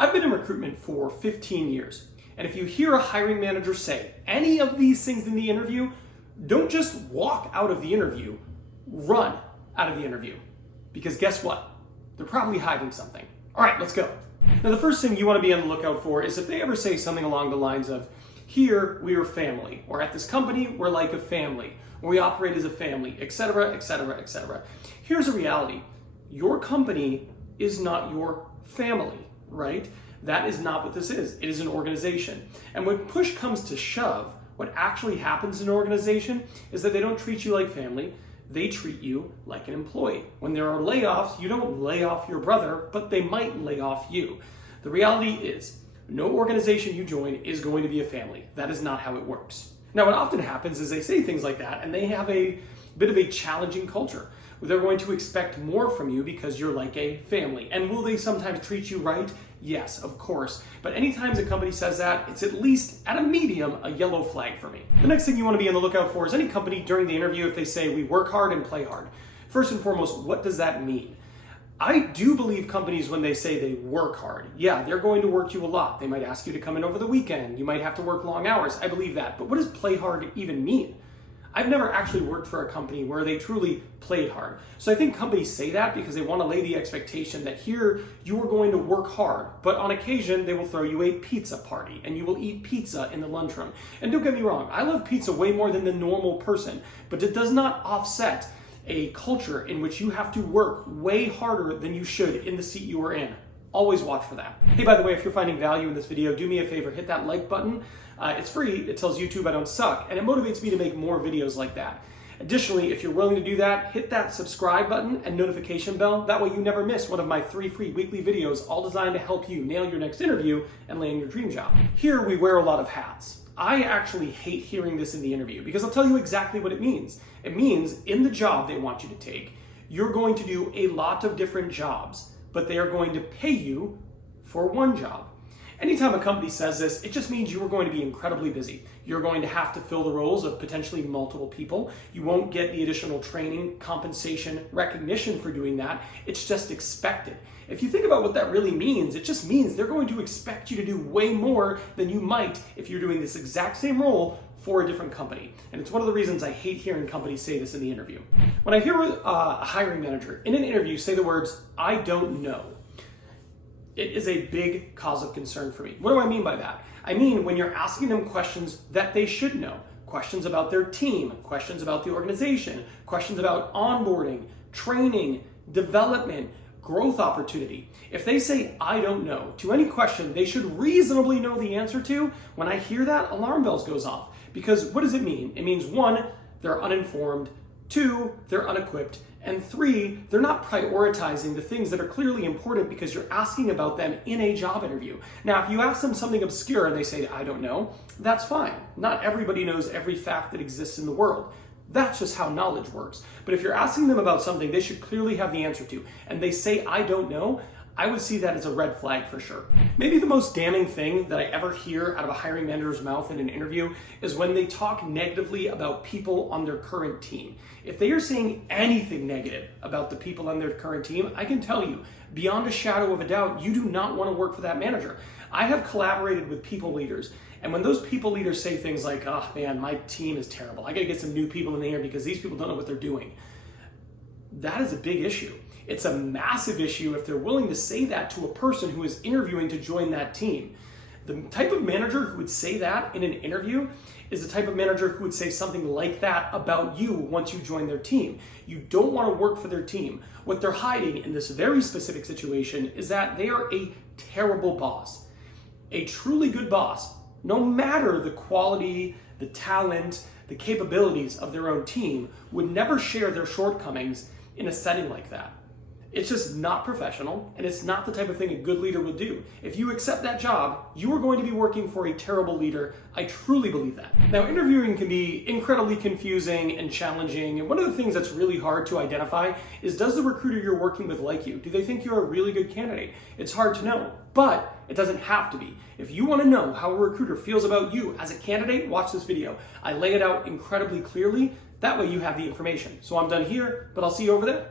I've been in recruitment for 15 years, and if you hear a hiring manager say any of these things in the interview, don't just walk out of the interview, run out of the interview. Because guess what? They're probably hiding something. All right, let's go. Now, the first thing you want to be on the lookout for is if they ever say something along the lines of, here we are family, or at this company, we're like a family, or we operate as a family, etc., etc., etc. Here's a reality. Your company is not your family, right? That is not what this is. It is an organization. And when push comes to shove, what actually happens in an organization is that they don't treat you like family. They treat you like an employee. When there are layoffs, you don't lay off your brother, but they might lay off you. The reality is, no organization you join is going to be a family. That is not how it works. Now, what often happens is they say things like that, and they have a bit of a challenging culture. They're going to expect more from you because you're like a family. And will they sometimes treat you right? Yes, of course. But anytime a company says that, it's at least, at a medium, a yellow flag for me. The next thing you want to be on the lookout for is any company during the interview, if they say, we work hard and play hard. First and foremost, what does that mean? I do believe companies, when they say they work hard, yeah, they're going to work you a lot. They might ask you to come in over the weekend. You might have to work long hours. I believe that. But what does play hard even mean? I've never actually worked for a company where they truly played hard. So I think companies say that because they want to lay the expectation that here you are going to work hard, but on occasion they will throw you a pizza party and you will eat pizza in the lunchroom. And don't get me wrong, I love pizza way more than the normal person, but it does not offset a culture in which you have to work way harder than you should in the seat you are in. Always watch for that. Hey, by the way, if you're finding value in this video, do me a favor, hit that like button. It's free, it tells YouTube I don't suck, and it motivates me to make more videos like that. Additionally, if you're willing to do that, hit that subscribe button and notification bell. That way you never miss one of my 3 free weekly videos, all designed to help you nail your next interview and land your dream job. Here we wear a lot of hats. I actually hate hearing this in the interview because I'll tell you exactly what it means. It means in the job they want you to take, you're going to do a lot of different jobs, but they are going to pay you for one job. Anytime a company says this, it just means you are going to be incredibly busy. You're going to have to fill the roles of potentially multiple people. You won't get the additional training, compensation, recognition for doing that. It's just expected. If you think about what that really means, it just means they're going to expect you to do way more than you might if you're doing this exact same role for a different company. And it's one of the reasons I hate hearing companies say this in the interview. When I hear a hiring manager in an interview say the words, "I don't know," it is a big cause of concern for me. What do I mean by that? I mean when you're asking them questions that they should know, questions about their team, questions about the organization, questions about onboarding, training, development, growth opportunity. If they say, "I don't know," to any question they should reasonably know the answer to, when I hear that, alarm bells goes off. Because what does it mean? It means 1, they're uninformed, 2, they're unequipped, and 3, they're not prioritizing the things that are clearly important because you're asking about them in a job interview. Now, if you ask them something obscure and they say, "I don't know," that's fine. Not everybody knows every fact that exists in the world. That's just how knowledge works. But if you're asking them about something they should clearly have the answer to, and they say, "I don't know," I would see that as a red flag for sure. Maybe the most damning thing that I ever hear out of a hiring manager's mouth in an interview is when they talk negatively about people on their current team. If they are saying anything negative about the people on their current team, I can tell you, beyond a shadow of a doubt, you do not want to work for that manager. I have collaborated with people leaders, and when those people leaders say things like, "Oh man, my team is terrible. I gotta get some new people in here because these people don't know what they're doing," that is a big issue. It's a massive issue if they're willing to say that to a person who is interviewing to join that team. The type of manager who would say that in an interview is the type of manager who would say something like that about you once you join their team. You don't want to work for their team. What they're hiding in this very specific situation is that they are a terrible boss. A truly good boss, no matter the quality, the talent, the capabilities of their own team, would never share their shortcomings in a setting like that. It's just not professional, and it's not the type of thing a good leader would do. If you accept that job, you are going to be working for a terrible leader. I truly believe that. Now, interviewing can be incredibly confusing and challenging, and one of the things that's really hard to identify is, does the recruiter you're working with like you? Do they think you're a really good candidate? It's hard to know, but it doesn't have to be. If you want to know how a recruiter feels about you as a candidate, watch this video. I lay it out incredibly clearly. That way you have the information. So I'm done here, but I'll see you over there.